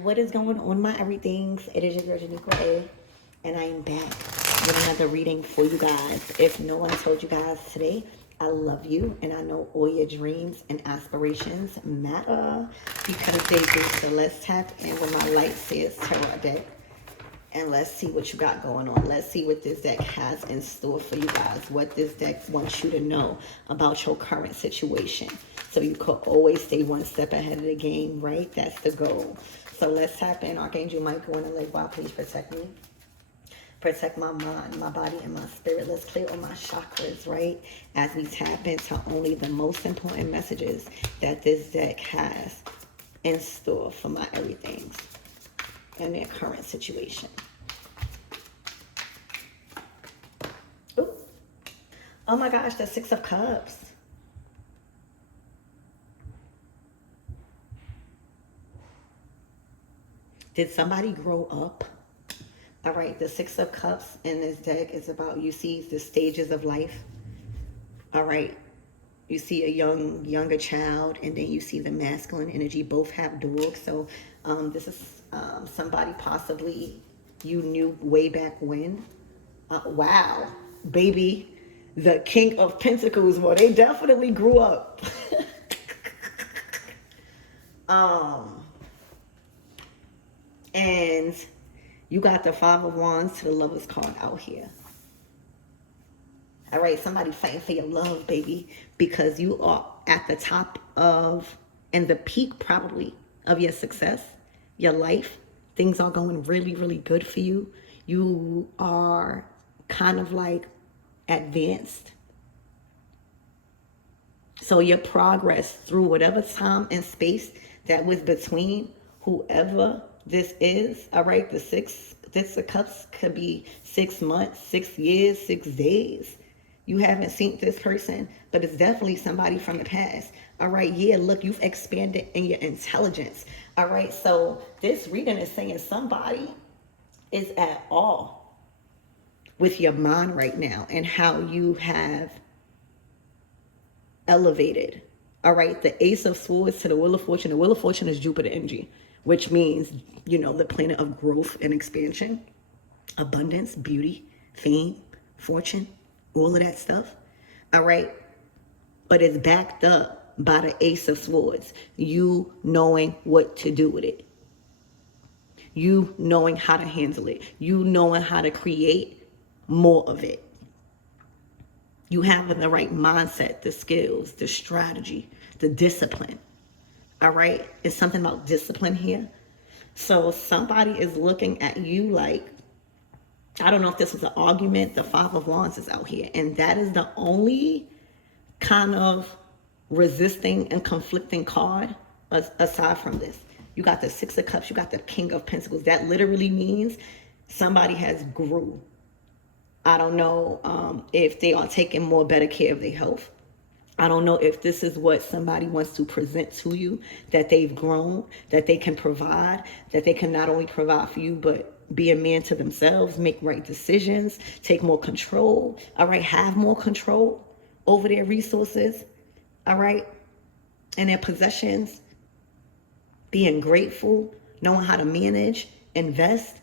What is going on, my everythings? It is your girl Janiqua A, and I am back with another reading for you guys. If no one told you guys today, I love you, and I know all your dreams and aspirations matter because they do. So let's tap in with my light says tarot deck, and let's see what you got going on. Let's see what this deck has in store for you guys, what this deck wants you to know about your current situation, so you could always stay one step ahead of the game, right? That's the goal. So let's tap in. Archangel Michael and Alleged, please protect me. Protect my mind, my body, and my spirit. Let's clear all my chakras, right? As we tap into only the most important messages that this deck has in store for my everythings and their current situation. Ooh. Oh my gosh, the Six of Cups. Did somebody grow up? All right, the Six of Cups in this deck is about, you see the stages of life. All right, you see a younger child, and then you see the masculine energy. Both have dogs. So this is somebody possibly you knew way back when. Wow, baby, the King of Pentacles. Well, they definitely grew up. And you got the Five of Wands to the Lovers card out here. All right, somebody fighting for your love, baby, because you are at the top of, and the peak probably of your success, your life. Things are going really, really good for you. You are kind of like advanced. So your progress through whatever time and space that was between whoever this is, all right, the Six of Cups could be 6 months, 6 years, 6 days. You haven't seen this person, but it's definitely somebody from the past. All right, yeah, look, you've expanded in your intelligence. All right, so this reading is saying somebody is at awe with your mind right now and how you have elevated. All right, the Ace of Swords to the Wheel of Fortune. The Wheel of Fortune is Jupiter energy, which means, you know, the planet of growth and expansion, abundance, beauty, fame, fortune, all of that stuff. All right, but it's backed up by the Ace of Swords. You knowing what to do with it. You knowing how to handle it. You knowing how to create more of it. You having the right mindset, the skills, the strategy, the discipline. All right? It's something about discipline here. So somebody is looking at you like, I don't know if this was an argument. The Five of Wands is out here. And that is the only kind of resisting and conflicting card aside from this. You got the Six of Cups. You got the King of Pentacles. That literally means somebody has grew. I don't know if they are taking more better care of their health. I don't know if this is what somebody wants to present to you, that they've grown, that they can provide, that they can not only provide for you, but be a man to themselves, make right decisions, take more control, all right, have more control over their resources, all right, and their possessions, being grateful, knowing how to manage, invest,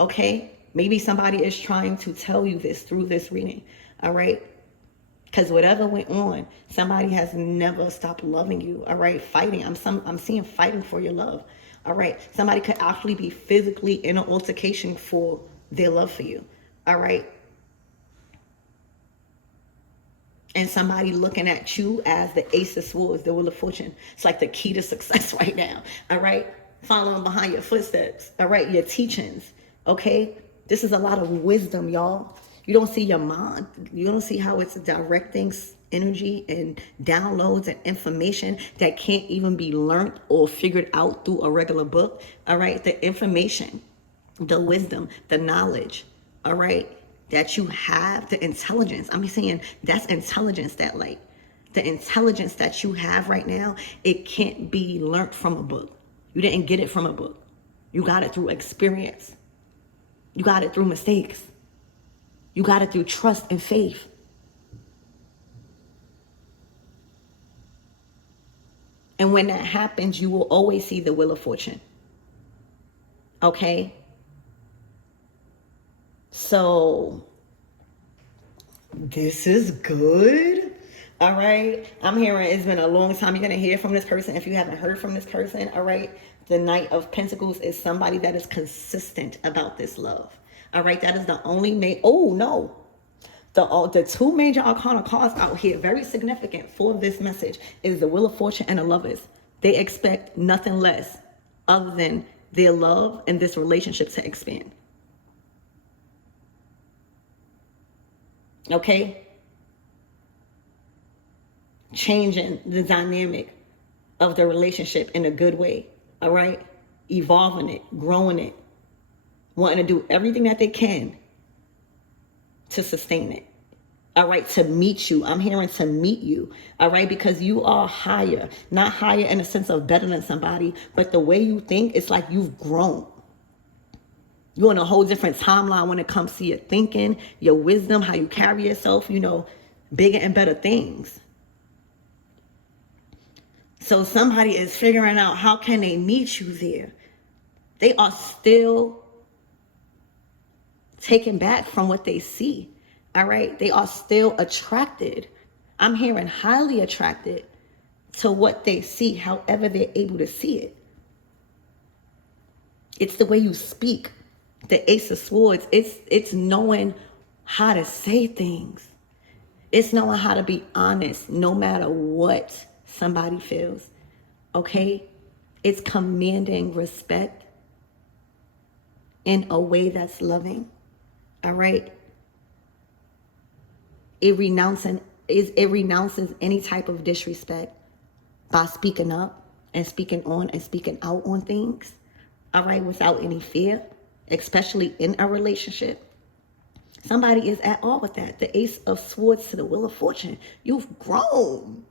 okay? Maybe somebody is trying to tell you this through this reading, all right? Because whatever went on, somebody has never stopped loving you, all right? Fighting. I'm seeing fighting for your love, all right? Somebody could actually be physically in an altercation for their love for you, all right? And somebody looking at you as the Ace of Swords, the Wheel of Fortune. It's like the key to success right now, all right? Following behind your footsteps, all right? Your teachings, okay? This is a lot of wisdom, y'all. You don't see your mind. You don't see how it's directing energy and downloads and information that can't even be learned or figured out through a regular book. All right, the information, the wisdom, the knowledge, all right, that you have, the intelligence. I'm saying that's intelligence, that like the intelligence that you have right now, it can't be learned from a book. You didn't get it from a book. You got it through experience. You got it through mistakes. You got it through trust and faith. And when that happens, you will always see the Wheel of Fortune. Okay? So this is good. All right. I'm hearing it's been a long time. You're going to hear from this person if you haven't heard from this person. All right. The Knight of Pentacles is somebody that is consistent about this love. All right. That is the only oh, no. The two major arcana cards out here, very significant for this message, is the Wheel of Fortune and the Lovers. They expect nothing less other than their love and this relationship to expand. Okay? Changing the dynamic of the relationship in a good way. All right? Evolving it, growing it, wanting to do everything that they can to sustain it. All right, to meet you. I'm hearing to meet you. All right, because you are higher. Not higher in the sense of better than somebody, but the way you think, it's like you've grown. You're on a whole different timeline when it comes to your thinking, your wisdom, how you carry yourself, you know, bigger and better things. So somebody is figuring out how can they meet you there. They are still taken back from what they see. All right. They are still attracted. I'm hearing highly attracted to what they see, however they're able to see it. It's the way you speak. The Ace of Swords. It's knowing how to say things. It's knowing how to be honest no matter what somebody feels. Okay? It's commanding respect in a way that's loving. All right? It renounces any type of disrespect by speaking up and speaking on and speaking out on things. All right, without any fear, especially in a relationship. Somebody is at all with that. The Ace of Swords to the Wheel of Fortune. You've grown.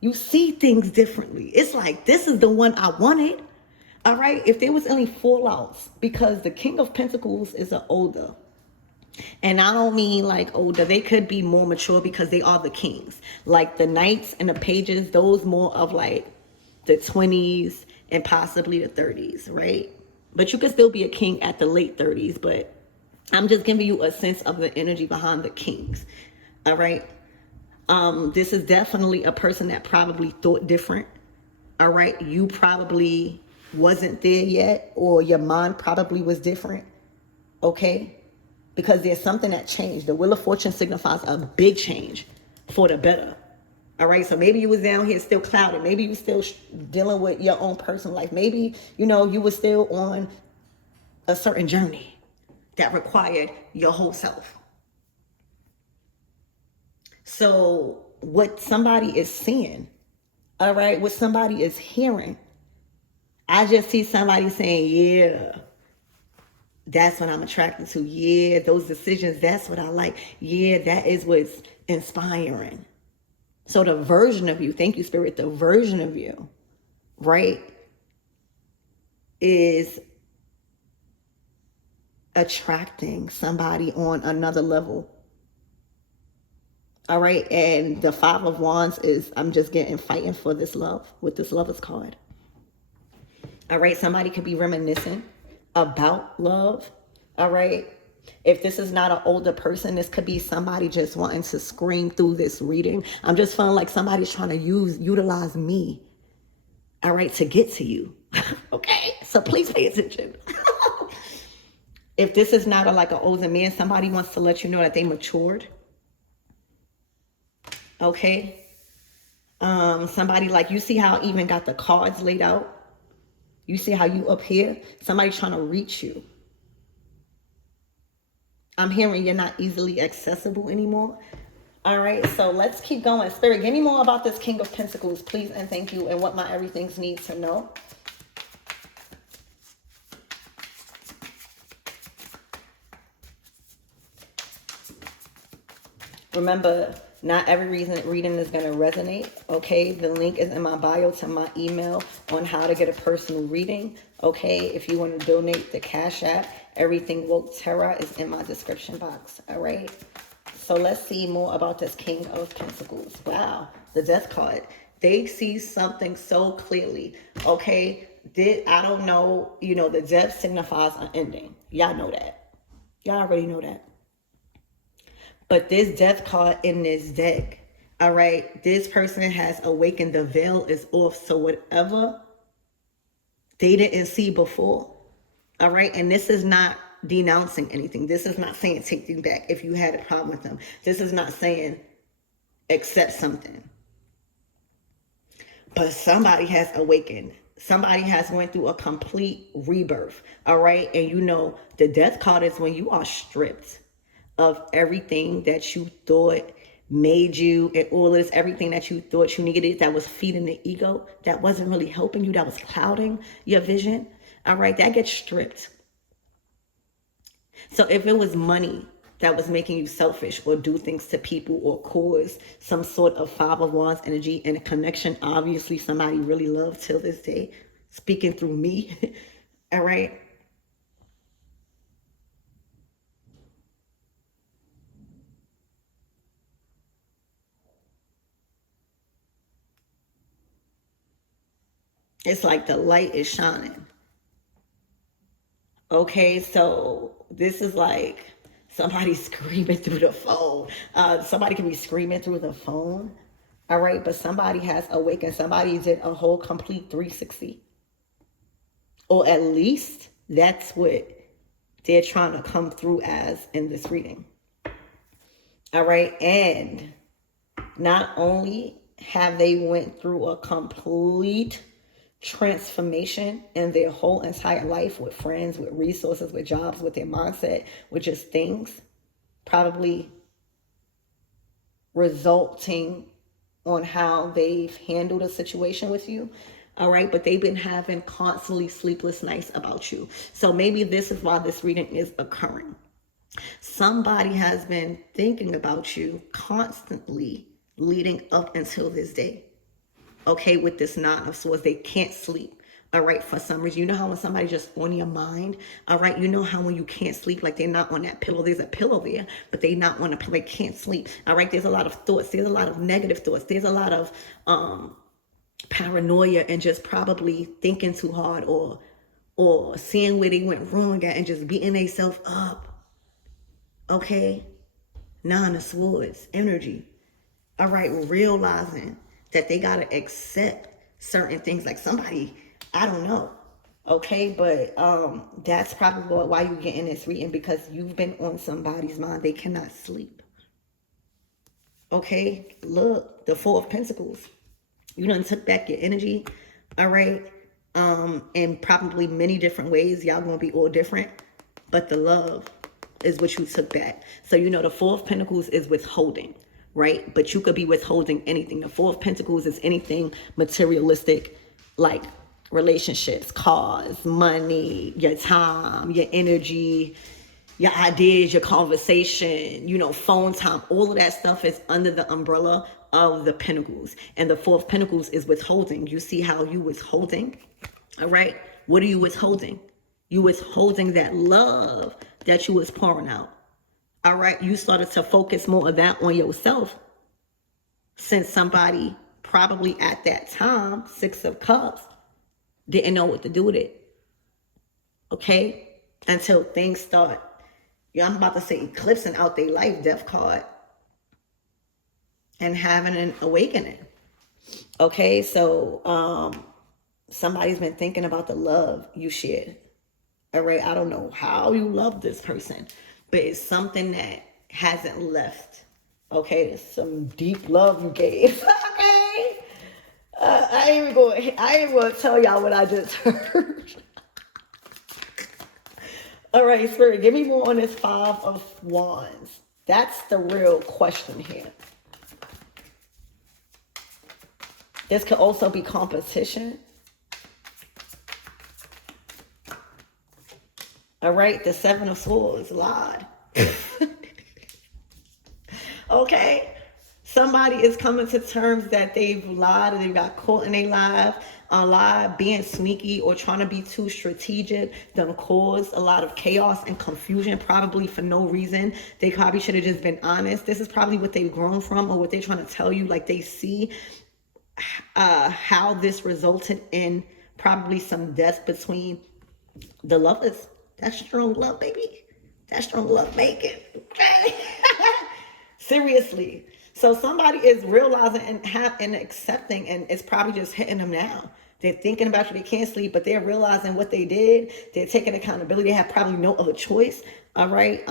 You see things differently. It's like, this is the one I wanted. All right, if there was any fallouts, because the King of Pentacles is an older. And I don't mean like older. They could be more mature because they are the kings. Like the knights and the pages, those more of like the 20s and possibly the 30s, right? But you could still be a king at the late 30s. But I'm just giving you a sense of the energy behind the kings. All right. This is definitely a person that probably thought different. All right. You probably wasn't there yet, or your mind probably was different. Okay. Because there's something that changed. The Wheel of Fortune signifies a big change for the better. All right. So maybe you was down here still clouded. Maybe you was still dealing with your own personal life. Maybe, you know, you were still on a certain journey that required your whole self. So what somebody is seeing, all right, what somebody is hearing, I just see somebody saying, yeah, that's what I'm attracted to. Yeah, those decisions, that's what I like. Yeah, that is what's inspiring. So the version of you, thank you, Spirit, the version of you, right, is attracting somebody on another level. All right, and the Five of Wands is, I'm just getting fighting for this love with this Lovers card. All right, somebody could be reminiscing about love. All right, if this is not an older person, this could be somebody just wanting to scream through this reading. I'm just feeling like somebody's trying to utilize me, all right, to get to you. Okay, so please pay attention. If this is not like an older man, somebody wants to let you know that they matured. Okay, somebody, like, you see how I even got the cards laid out. You see how you up here? Somebody's trying to reach you. I'm hearing you're not easily accessible anymore. All right, so let's keep going. Spirit, give me more about this King of Pentacles, please, and thank you, and what my everything's needs to know. Remember, not every reading is going to resonate, okay? The link is in my bio to my email on how to get a personal reading, okay? If you want to donate the Cash App, Everything Woke Terra is in my description box, all right? So let's see more about this King of Pentacles. Wow, the Death card. They see something so clearly, okay? I don't know, you know, the death signifies an ending. Y'all know that. Y'all already know that. But this death card in this deck, all right, this person has awakened. The veil is off. So whatever they didn't see before, all right, and this is not denouncing anything. This is not saying take things back if you had a problem with them. This is not saying accept something. But somebody has awakened. Somebody has went through a complete rebirth, all right? And you know, the death card is when you are stripped of everything that you thought made you, and all this, everything that you thought you needed that was feeding the ego, that wasn't really helping you, that was clouding your vision, all right? That gets stripped. So if it was money that was making you selfish or do things to people or cause some sort of Five of Wands energy and a connection, obviously somebody really loved till this day, speaking through me, all right? It's like the light is shining. Okay, so this is like somebody screaming through the phone. Somebody can be screaming through the phone. All right, but somebody has awakened. Somebody did a whole complete 360. Or at least that's what they're trying to come through as in this reading. All right, and not only have they went through a complete transformation in their whole entire life with friends, with resources, with jobs, with their mindset, with just things, probably resulting on how they've handled a situation with you. All right, but they've been having constantly sleepless nights about you. So maybe this is why this reading is occurring. Somebody has been thinking about you constantly leading up until this day. Okay, with this Nine of Swords, they can't sleep. All right, for some reason, you know how when somebody's just on your mind, all right, you know how when you can't sleep, like they're not on that pillow, there's a pillow there, but they're not on a pillow, they can't sleep. All right, there's a lot of thoughts, there's a lot of negative thoughts, there's a lot of paranoia and just probably thinking too hard or seeing where they went wrong at and just beating themselves up. Okay, Nine of Swords energy. All right, realizing that they got to accept certain things, like somebody, I don't know. Okay, but that's probably why you get in this reading, because you've been on somebody's mind. They cannot sleep. Okay, look, the Four of Pentacles. You done took back your energy, all right? In probably many different ways. Y'all gonna be all different, but the love is what you took back. So you know the Four of Pentacles is withholding, right? But you could be withholding anything. The Four of Pentacles is anything materialistic, like relationships, cars, money, your time, your energy, your ideas, your conversation, you know, phone time. All of that stuff is under the umbrella of the Pentacles. And the Four of Pentacles is withholding. You see how you withholding, all right? What are you withholding? You withholding that love that you was pouring out. All right, you started to focus more of that on yourself, since somebody probably at that time, Six of Cups, didn't know what to do with it. Okay, until things start, I'm about to say eclipsing out their life, Death card, and having an awakening. Okay, so somebody's been thinking about the love you shared. All right, I don't know how you love this person, but it's something that hasn't left. Okay, there's some deep love you gave. Okay, I ain't gonna tell y'all what I just heard. All right, Spirit, give me more on this Five of Wands. That's the real question here. This could also be competition. All right, the Seven of Swords lied. Okay, somebody is coming to terms that they've lied and they got caught in their life. A lie, being sneaky or trying to be too strategic, done caused a lot of chaos and confusion, probably for no reason. They probably should have just been honest. This is probably what they've grown from, or what they're trying to tell you. Like, they see how this resulted in probably some death between the lovers. That's strong love, baby. That's strong love making. Okay. Seriously. So somebody is realizing and accepting, and it's probably just hitting them now. They're thinking about you. They can't sleep, but they're realizing what they did. They're taking accountability. They have probably no other choice. All right.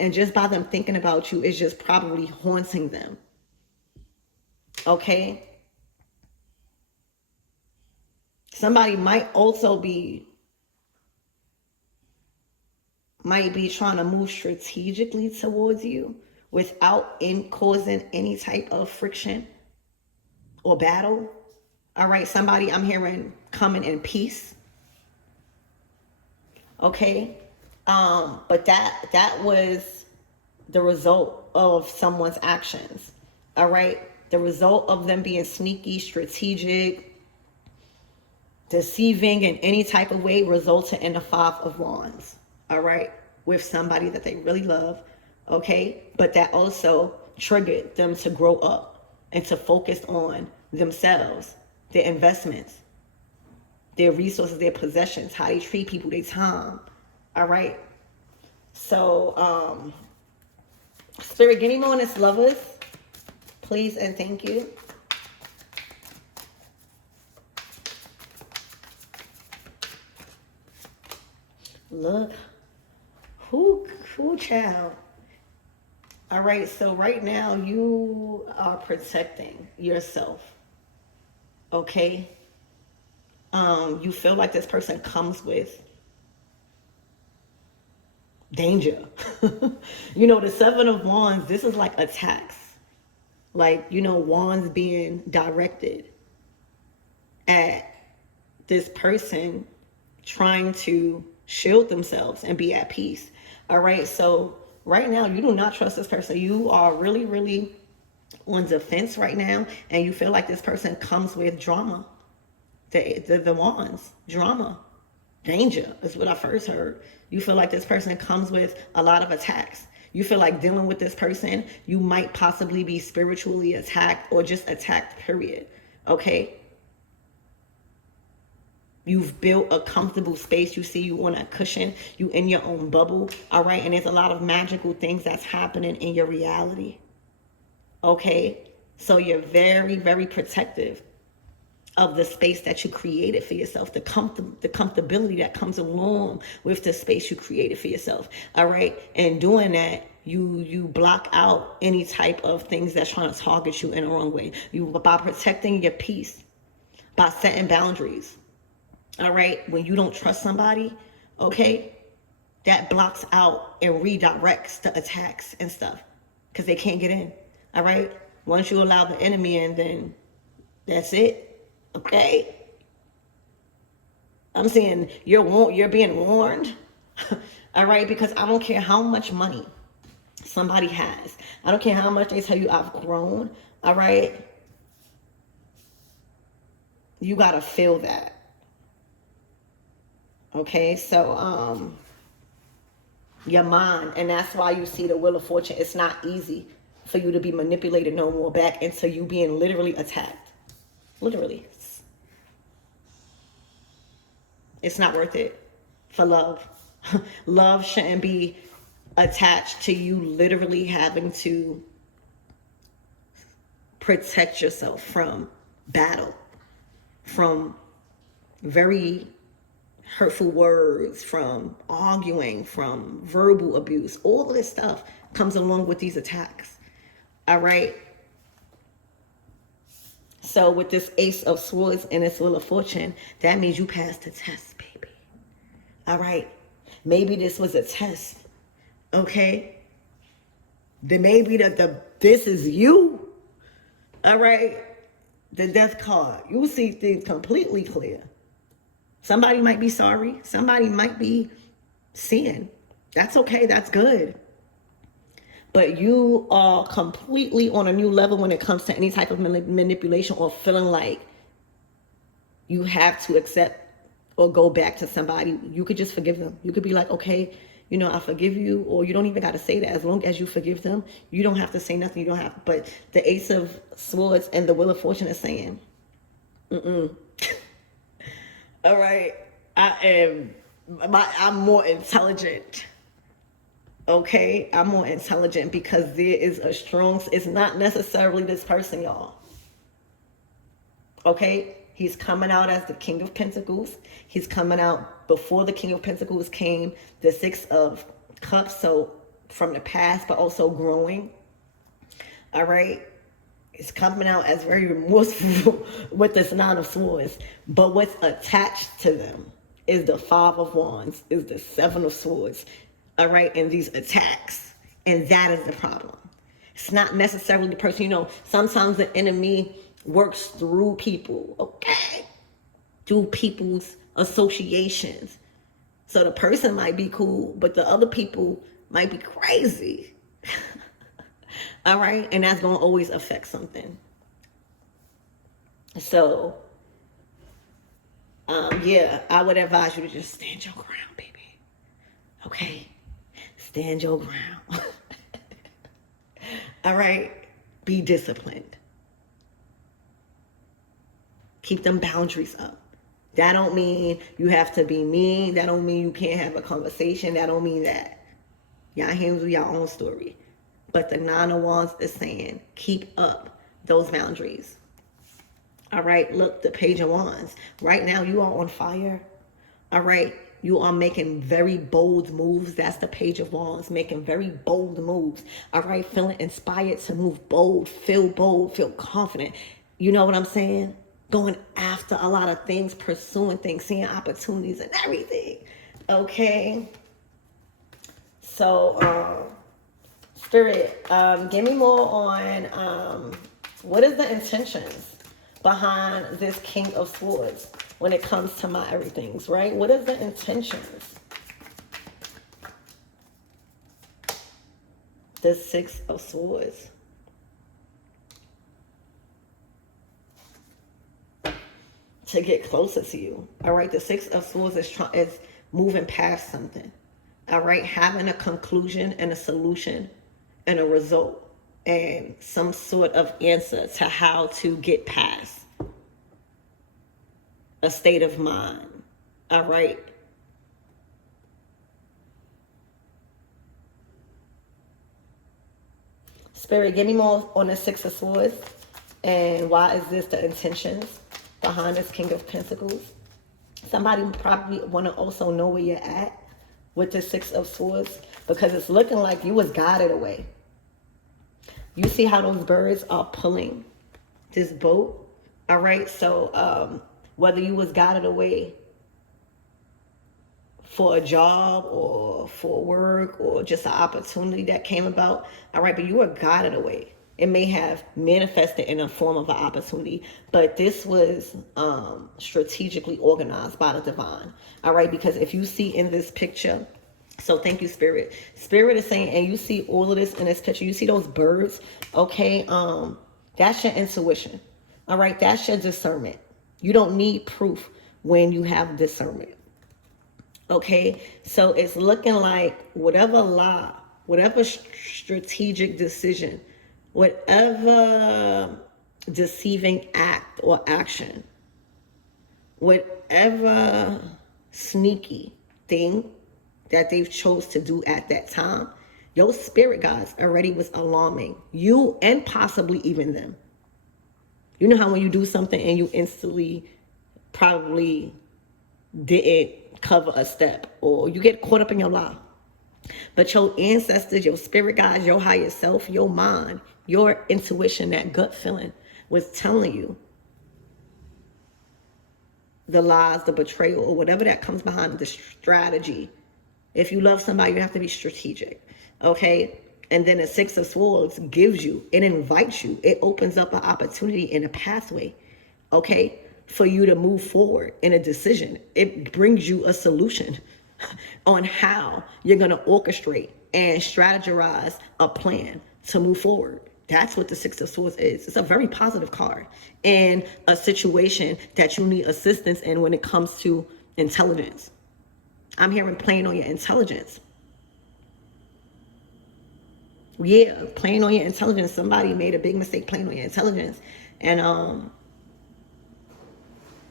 And just by them thinking about you, it's just probably haunting them. Okay. Somebody might also be trying to move strategically towards you without causing any type of friction or battle. All right, somebody I'm hearing coming in peace. Okay, but that was the result of someone's actions. All right, the result of them being sneaky, strategic, deceiving in any type of way resulted in the Five of Wands. All right, with somebody that they really love. Okay, but that also triggered them to grow up and to focus on themselves, their investments, their resources, their possessions, how they treat people, their time. All right. So, Spirit, give me more on this, lovers, please and thank you. Look, who child. All right, so right now you are protecting yourself. Okay. You feel like this person comes with danger. You know, the Seven of Wands, this is like attacks. Like, you know, wands being directed at this person trying to shield themselves and be at peace. All right, so right now you do not trust this person. You are really, really on defense right now, and you feel like this person comes with drama. The wands, drama, danger is what I first heard. You feel like this person comes with a lot of attacks. You feel like dealing with this person, you might possibly be spiritually attacked or just attacked, period. Okay? You've built a comfortable space. You see you on a cushion. You in your own bubble. All right? And there's a lot of magical things that's happening in your reality. Okay? So you're very, very protective of the space that you created for yourself, the comfortability that comes along with the space you created for yourself. All right. And doing that, you block out any type of things that's trying to target you in the wrong way. By protecting your peace, by setting boundaries. All right. When you don't trust somebody, okay, that blocks out and redirects the attacks and stuff because they can't get in. All right. Once you allow the enemy in, then that's it. Okay, I'm saying you're being warned. All right, because I don't care how much money somebody has. I don't care how much they tell you I've grown. All right, you gotta feel that. Okay, so your mind, and that's why you see the Wheel of Fortune. It's not easy for you to be manipulated no more back into you being literally attacked. Literally. It's not worth it for love. Love shouldn't be attached to you literally having to protect yourself from battle, from very hurtful words, from arguing, from verbal abuse. All of this stuff comes along with these attacks. All right. So with this Ace of Swords and this Wheel of Fortune, that means you passed the test, baby. All right. Maybe this was a test. Okay. Then maybe this is you. All right. The Death card. You will see things completely clear. Somebody might be sorry. Somebody might be sin. That's okay. That's good. But you are completely on a new level when it comes to any type of manipulation or feeling like you have to accept or go back to somebody. You could just forgive them. You could be like, okay, you know, I forgive you, or you don't even got to say that. As long as you forgive them, you don't have to say nothing. You don't have, but the Ace of Swords and the Wheel of Fortune is saying, All right. I'm more intelligent. Okay, I'm more intelligent because there is a strong, it's not necessarily this person, y'all. Okay, he's coming out as the King of Pentacles. He's coming out before the King of Pentacles came, the Six of Cups, so from the past, but also growing. All right, he's coming out as very remorseful with this Nine of Swords, but what's attached to them is the Five of Wands, is the Seven of Swords. All right, and these attacks, and that is the problem. It's not necessarily the person. You know, sometimes the enemy works through people, okay? Through people's associations. So the person might be cool, but the other people might be crazy. All right? And that's going to always affect something. So, yeah, I would advise you to just stand your ground, baby. Okay? Stand your ground. All right? Be disciplined. Keep them boundaries up. That don't mean you have to be mean. That don't mean you can't have a conversation. That don't mean that. Y'all handle your own story. But the Nine of Wands is saying, keep up those boundaries. All right, look, the Page of Wands. Right now, you are on fire. All right, you are making very bold moves. That's the Page of Wands, making very bold moves. All right, feeling inspired to move bold, feel confident. You know what I'm saying? Going after a lot of things, pursuing things, seeing opportunities and everything. Okay. So, Spirit, give me more on what is the intentions behind this King of Swords when it comes to my everythings, right? What is the intentions? The Six of Swords. To get closer to you. All right, the Six of Swords is moving past something. All right, having a conclusion and a solution and a result and some sort of answer to how to get past a state of mind. All right. Spirit, give me more on the Six of Swords. And why is this the intentions behind this King of Pentacles? Somebody probably want to also know where you're at with the Six of Swords, because it's looking like you was guided away. You see how those birds are pulling this boat? All right, so whether you was guided away for a job or for work or just an opportunity that came about, all right, but you were guided away. It may have manifested in a form of an opportunity, but this was strategically organized by the divine. All right, because if you see in this picture, so thank you, Spirit. Spirit is saying, and you see all of this in this picture, you see those birds, okay? That's your intuition. All right, that's your discernment. You don't need proof when you have discernment. Okay, so it's looking like whatever lie, whatever strategic decision, whatever deceiving act or action, whatever sneaky thing that they've chose to do at that time, your spirit guides already was alarming you and possibly even them. You know how when you do something and you instantly probably didn't cover a step, or you get caught up in your lie, but your ancestors, your spirit guides, your higher self, your mind, your intuition, that gut feeling was telling you the lies, the betrayal, or whatever that comes behind the strategy. If you love somebody, you have to be strategic. Okay, and then the Six of Swords gives you, it invites you, it opens up an opportunity and a pathway, okay, for you to move forward in a decision. It brings you a solution on how you're going to orchestrate and strategize a plan to move forward. That's what the Six of Swords is. It's a very positive card in a situation that you need assistance in when it comes to intelligence. I'm hearing playing on your intelligence. Yeah, playing on your intelligence. Somebody made a big mistake playing on your intelligence. And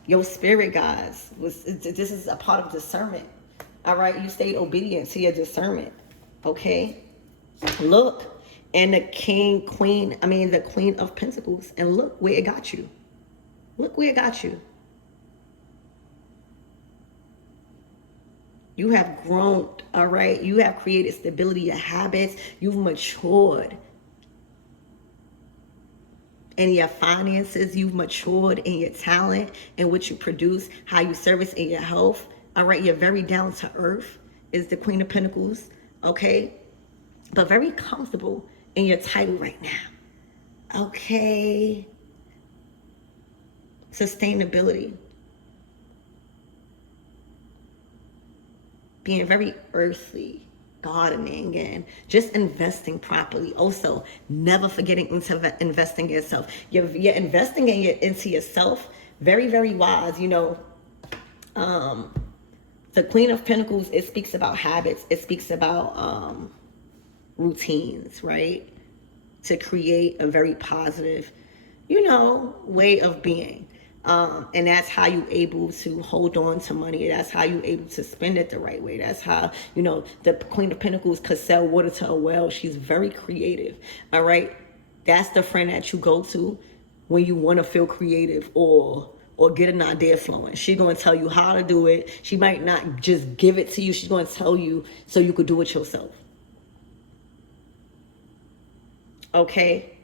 Your spirit guides, this is a part of discernment. All right, you stayed obedient to your discernment. Okay, look, and the the Queen of Pentacles, and look where it got you. Look where it got you. You have grown, all right? You have created stability of habits. You've matured in your finances. You've matured in your talent and what you produce, how you service in your health. All right, you're very down to earth, is the Queen of Pentacles, okay? But very comfortable in your title right now, okay? Sustainability. Being very earthly, gardening, and just investing properly. Also, never forgetting into investing in yourself. You're investing into yourself. Very, very wise. You know, the Queen of Pentacles, it speaks about habits. It speaks about routines, right? To create a very positive, you know, way of being. And that's how you're able to hold on to money. That's how you're able to spend it the right way. That's how, you know, the Queen of Pentacles could sell water to a well. She's very creative. All right. That's the friend that you go to when you want to feel creative or get an idea flowing. She's going to tell you how to do it. She might not just give it to you. She's going to tell you so you could do it yourself. Okay.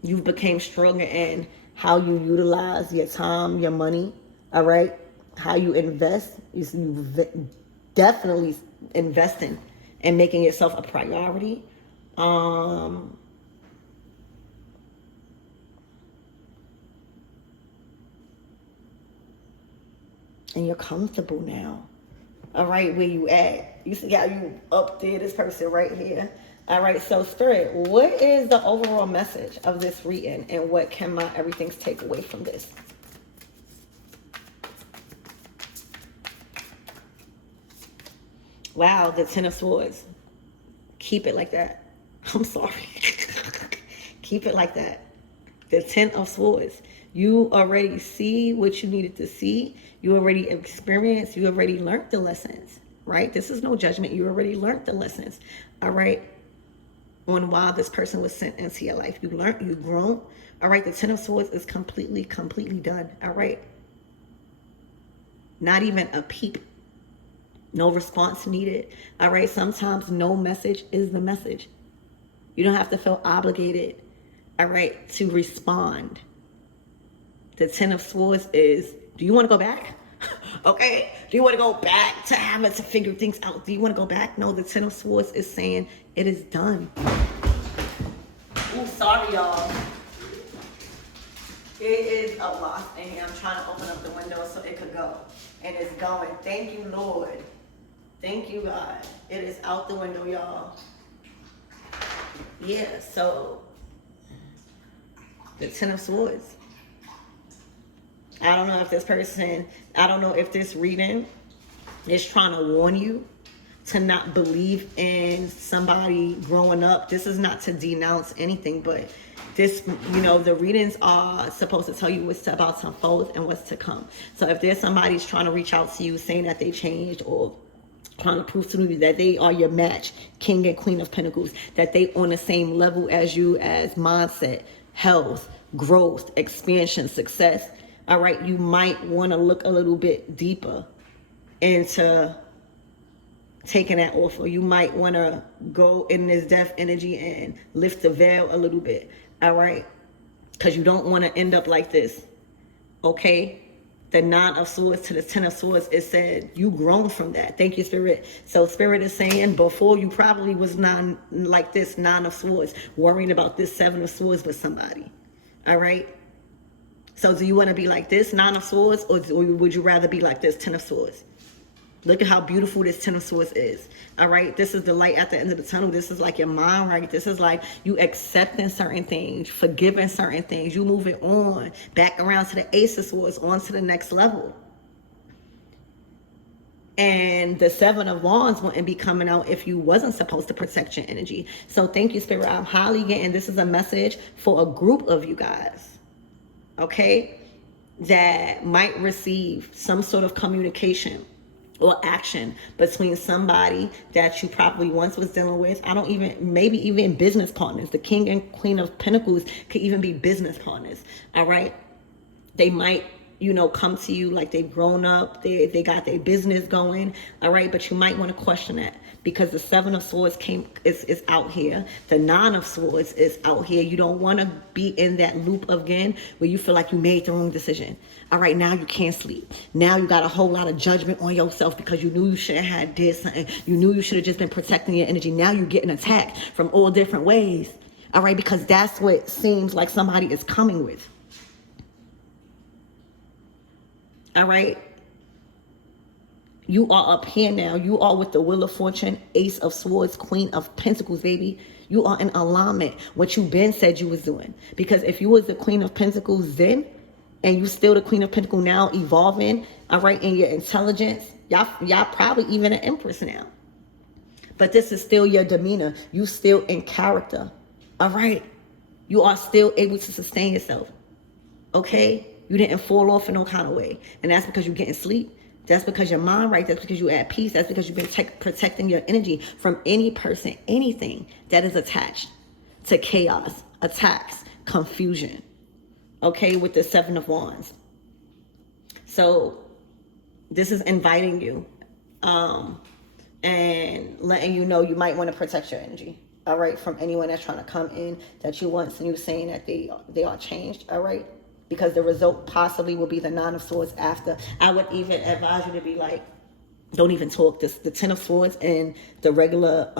You became stronger in how you utilize your time, your money, all right? How you invest. You definitely investing and making yourself a priority. And you're comfortable now. All right, where you at? You see how you up there, this person right here. All right, so Spirit, what is the overall message of this reading, and what can my everything's take away from this? Wow, the Ten of Swords. Keep it like that. I'm sorry. Keep it like that. The Ten of Swords. You already see what you needed to see. You already experienced. You already learned the lessons, right? This is no judgment. You already learned the lessons, all right? On why this person was sent into your life. You learned, you've grown. All right, the Ten of Swords is completely done. All right. Not even a peep. No response needed. All right, sometimes no message is the message. You don't have to feel obligated, all right, to respond. The Ten of Swords is, do you want to go back? Okay, do you want to go back to having to figure things out? Do you want to go back? No, the Ten of Swords is saying it is done. Oh, sorry, y'all. It is a lot in here. I'm trying to open up the window so it could go. And it's going. Thank you, Lord. Thank you, God. It is out the window, y'all. Yeah, so the Ten of Swords. I don't know if this reading is trying to warn you to not believe in somebody growing up. This is not to denounce anything, but this, you know, the readings are supposed to tell you what's about to unfold and what's to come. So if there's somebody's trying to reach out to you saying that they changed, or trying to prove to you that they are your match, King and Queen of Pentacles, that they on the same level as you as mindset, health, growth, expansion, success, all right, you might want to look a little bit deeper into taking that offer. You might want to go in this death energy and lift the veil a little bit, all right? Because you don't want to end up like this, okay? The Nine of Swords to the Ten of Swords, it said you grown from that. Thank you, Spirit. So Spirit is saying before you probably was Nine of Swords, worrying about this Seven of Swords with somebody, all right? So do you want to be like this Nine of Swords, or would you rather be like this Ten of Swords? Look at how beautiful this Ten of Swords is. All right. This is the light at the end of the tunnel. This is like your mind, right? This is like you accepting certain things, forgiving certain things. You moving on back around to the Ace of Swords, on to the next level. And the Seven of Wands wouldn't be coming out if you wasn't supposed to protect your energy. So thank you, Spirit. I'm highly getting this is a message for a group of you guys. okay, that might receive some sort of communication or action between somebody that you probably once was dealing with. Maybe even business partners. The King and Queen of Pentacles could even be business partners. All right. They might, come to you like they've grown up. They got their business going. All right. But you might want to question that, because the Seven of Swords is out here. The Nine of Swords is out here. You don't want to be in that loop again where you feel like you made the wrong decision. All right, now you can't sleep. Now you got a whole lot of judgment on yourself because you knew you should have had did something. You knew you should have just been protecting your energy. Now you're getting attacked from all different ways. All right, because that's what it seems like somebody is coming with. All right. You are up here now. You are with the Wheel of Fortune, Ace of Swords, Queen of Pentacles, baby. You are in alignment what you been said you was doing. Because if you was the Queen of Pentacles then, and you still the Queen of Pentacles now, evolving, all right, in your intelligence, y'all probably even an Empress now. But this is still your demeanor. You still in character, all right? You are still able to sustain yourself, okay? You didn't fall off in no kind of way. And that's because you're getting sleep. That's because your mind right. That's because you're at peace. That's because you've been protecting your energy from any person, anything that is attached to chaos, attacks, confusion. Okay, with the Seven of Wands. So this is inviting you and letting you know you might want to protect your energy. All right, from anyone that's trying to come in that you want, and you saying that they are changed. All right. Because the result possibly will be the Nine of Swords after. I would even advise you to be like, don't even talk. The Ten of Swords and the regular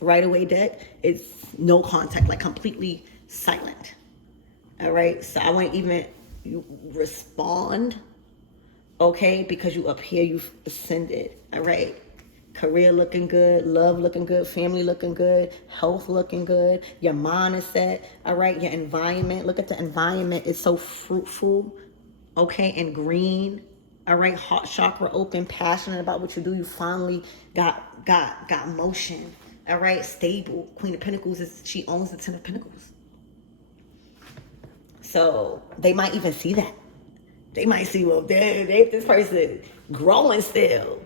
right-away deck is no contact, like completely silent. All right? So I won't even respond, okay? Because you up here, you've ascended, all right? Career looking good, love looking good, family looking good, health looking good, your mind is set, all right? Your environment, look at the environment, it's so fruitful, okay, and green, all right? Heart chakra open, passionate about what you do. You finally got motion, all right? Stable. Queen of Pentacles, she owns the Ten of Pentacles. So they might even see that. They might see, well, this person growing still.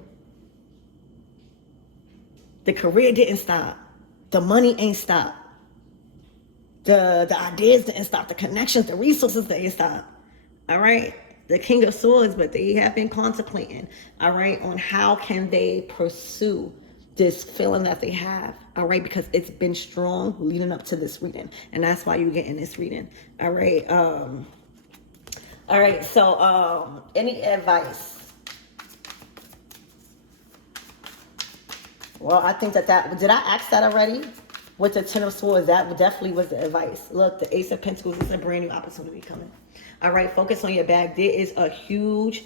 The career didn't stop. The money ain't stopped. The ideas didn't stop. The connections, the resources didn't stop. All right? The King of Swords, but they have been contemplating, all right, on how can they pursue this feeling that they have, all right, because it's been strong leading up to this reading. And that's why you're getting this reading, all right? All right, so any advice? Well, I think did I ask that already? With the Ten of Swords, that definitely was the advice. Look, the Ace of Pentacles is a brand new opportunity coming. All right, focus on your bag. There is a huge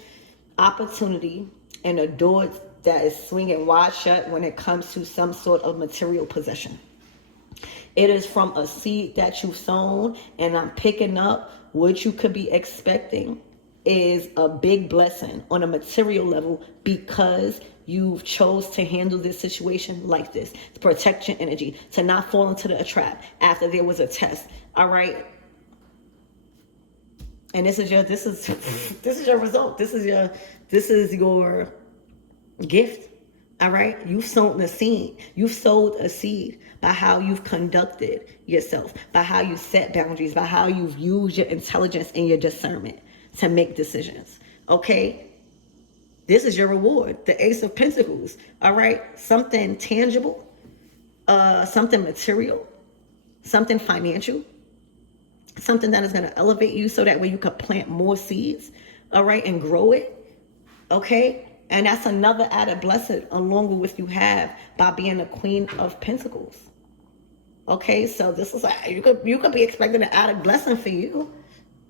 opportunity and a door that is swinging wide shut when it comes to some sort of material possession. It is from a seed that you've sown, and I'm picking up what you could be expecting is a big blessing on a material level because you've chose to handle this situation like this, to protect your energy, to not fall into the trap after there was a test. All right. And this is your result. This is your gift. All right. You've sown a seed. You've sowed a seed by how you've conducted yourself, by how you set boundaries, by how you've used your intelligence and your discernment to make decisions. Okay. This is your reward, the Ace of Pentacles, all right? Something tangible, something material, something financial, something that is going to elevate you so that way you could plant more seeds, all right, and grow it, okay? And that's another added blessing along with you have by being a Queen of Pentacles, okay? So this is like, you could be expecting an added blessing for you,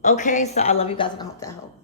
okay? So I love you guys and I hope that helps.